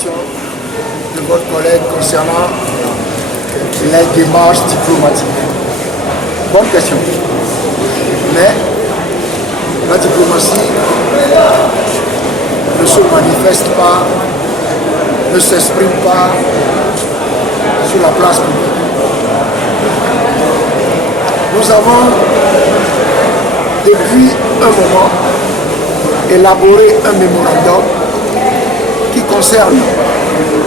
question de votre collègue concernant les démarches diplomatiques. Bonne question. Mais la diplomatie ne se manifeste pas, ne s'exprime pas sur la place publique. Nous avons, depuis un moment, élaboré un mémorandum qui concerne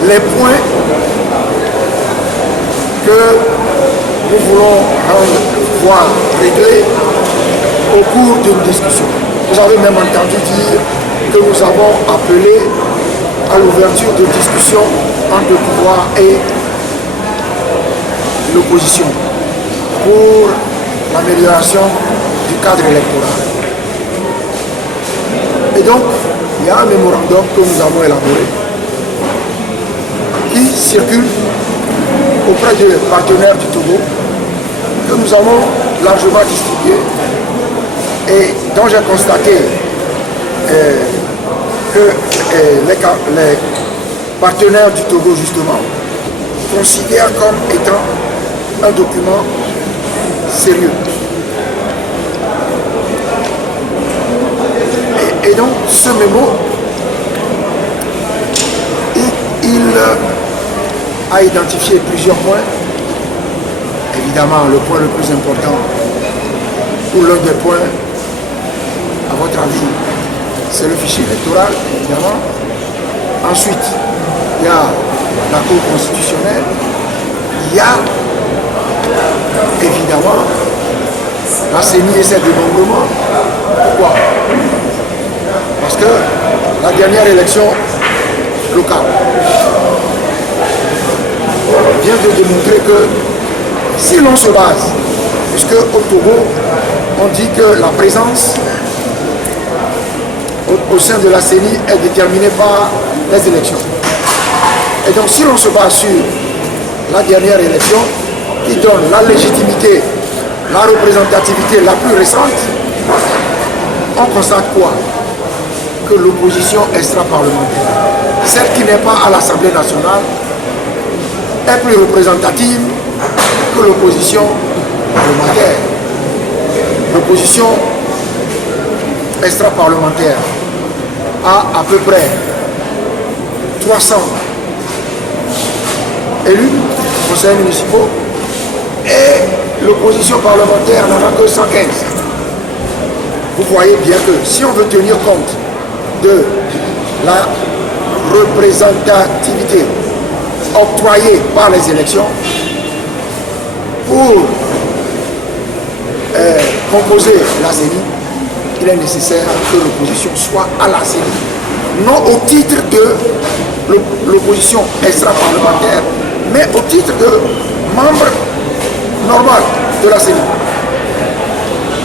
les points que nous voulons voir réglés au cours d'une discussion. Vous avez même entendu dire que nous avons appelé à l'ouverture de discussions entre le pouvoir et l'opposition pour l'amélioration du cadre électoral. Et donc, il y a un mémorandum que nous avons élaboré qui circule auprès des partenaires du Togo, que nous avons largement distribué et dont j'ai constaté que les partenaires du Togo, justement, considèrent comme étant un document sérieux. Et donc, ce mémo, il a identifié plusieurs points. Évidemment, le point le plus important, ou l'un des points, à votre avis, c'est le fichier électoral, évidemment. Ensuite, il y a la Cour constitutionnelle. Il y a, évidemment, la CENI et ses dénombrements. Pourquoi? Parce que la dernière élection locale vient de démontrer que si l'on se base, puisque au Togo, on dit que la présence au sein de la CENI est déterminée par les élections. Et donc si l'on se base sur la dernière élection, qui donne la légitimité, la représentativité la plus récente, on constate quoi? Que l'opposition extra-parlementaire, celle qui n'est pas à l'Assemblée nationale, est plus représentative que l'opposition parlementaire. L'opposition extra-parlementaire a à peu près 300 élus, conseillers municipaux, et l'opposition parlementaire n'en a que 115. Vous voyez bien que si on veut tenir compte de la représentativité octroyée par les élections pour composer la CENI, il est nécessaire que l'opposition soit à la CENI, non au titre de l'opposition extra-parlementaire, mais au titre de membre normal de la CENI.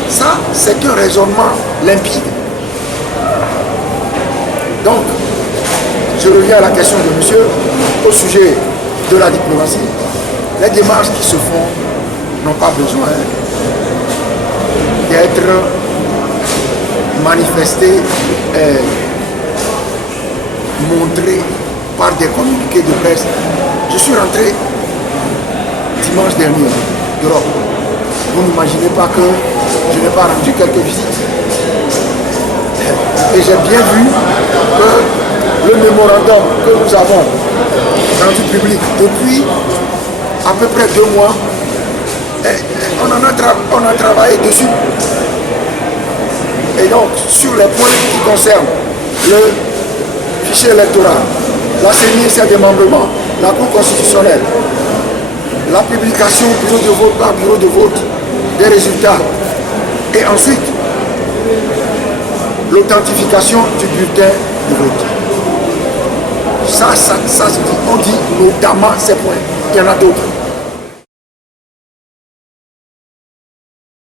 Ça, c'est un raisonnement limpide. Donc, je reviens à la question de monsieur au sujet de la diplomatie. Les démarches qui se font n'ont pas besoin d'être manifestées et montrées par des communiqués de presse. Je suis rentré dimanche dernier d'Europe. Vous n'imaginez pas que je n'ai pas rendu quelques visites. Et j'ai bien vu que le mémorandum que nous avons rendu public depuis à peu près 2 mois, on a travaillé dessus. Et donc, sur les points qui concernent le fichier électoral, la CENI et ses démembrements, la Cour constitutionnelle, la publication bureau de vote par bureau de vote des résultats, et ensuite l'authentification du bulletin de vote. Ça, on dit notamment ces points. Il y en a d'autres.